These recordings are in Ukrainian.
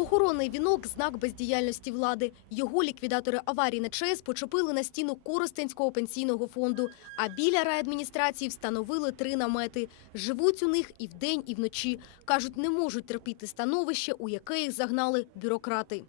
Похоронний вінок – знак бездіяльності влади. Його ліквідатори аварії на ЧАЕС почепили на стіну Коростенського пенсійного фонду. А біля райадміністрації встановили три намети. Живуть у них і вдень, і вночі. Кажуть, не можуть терпіти становище, у яке їх загнали бюрократи.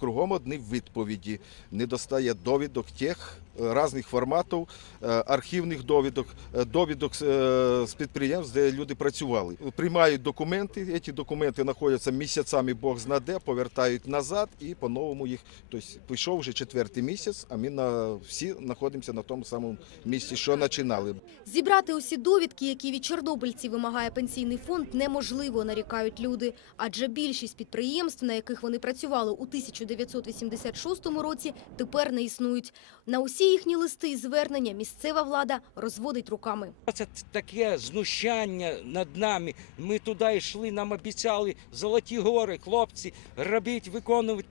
Кругом одні відповіді. Не достає довідок тих різних форматів, е, архівних довідок, е, довідок з, е, підприємств, де люди працювали. Приймають документи, ці документи знаходяться місяцями, Бог знаде, повертають назад і по-новому їх. Тобто пішов вже четвертий місяць, а ми на всі знаходимося на тому самому місці, що починали. Зібрати усі довідки, які від чорнобильців вимагає пенсійний фонд, неможливо, нарікають люди. Адже більшість підприємств, на яких вони працювали у 1986 році, тепер не існують. На усі їхні листи і звернення місцева влада розводить руками. Це таке знущання над нами. Ми туди йшли, нам обіцяли золоті гори, хлопці, робіть, виконуйте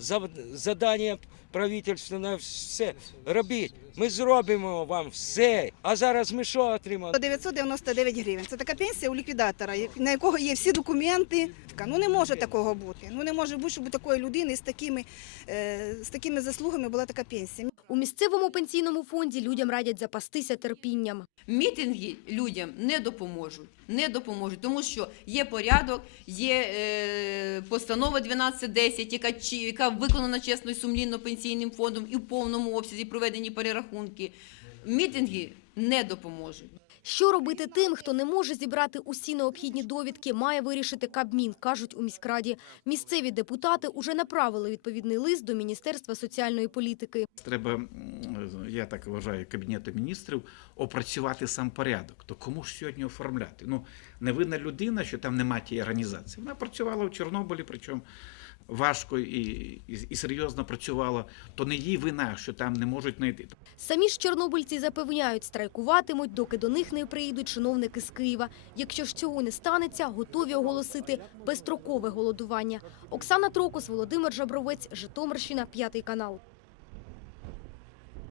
зав- завдання правительства на все. Робіть. Ми зробимо вам все. А зараз ми що отримали? 999 гривень. Це така пенсія у ліквідатора, на якого є всі документи. Ну не може такого бути. Ну не може бути, щоб у такої людини з такими, е, з такими заслугами була така пенсія. У місцевому пенсійному фонді людям радять запастися терпінням. Мітинги людям не допоможуть, не допоможуть, тому що є порядок, є е, постанова 1210, яка, яка виконана чесно і сумлінно пенсійним фондом і в повному обсязі проведені перерахунки. Мітинги не допоможуть. Що робити тим, хто не може зібрати усі необхідні довідки, має вирішити Кабмін, кажуть у міськраді. Місцеві депутати уже направили відповідний лист до Міністерства соціальної політики. Треба, я так вважаю, Кабінету міністрів опрацювати сам порядок. То кому ж сьогодні оформляти? Ну, невинна людина, що там немає тієї організації. Вона працювала в Чорнобилі, причому важко і, і, і серйозно працювала. То не її вина, що там не можуть знайти. Самі ж чорнобильці запевняють, страйкуватимуть, доки до них не приїдуть чиновники з Києва. Якщо ж цього не станеться, готові оголосити безстрокове голодування. Оксана Трокус, Володимир Жабровець, Житомирщина, п'ятий канал.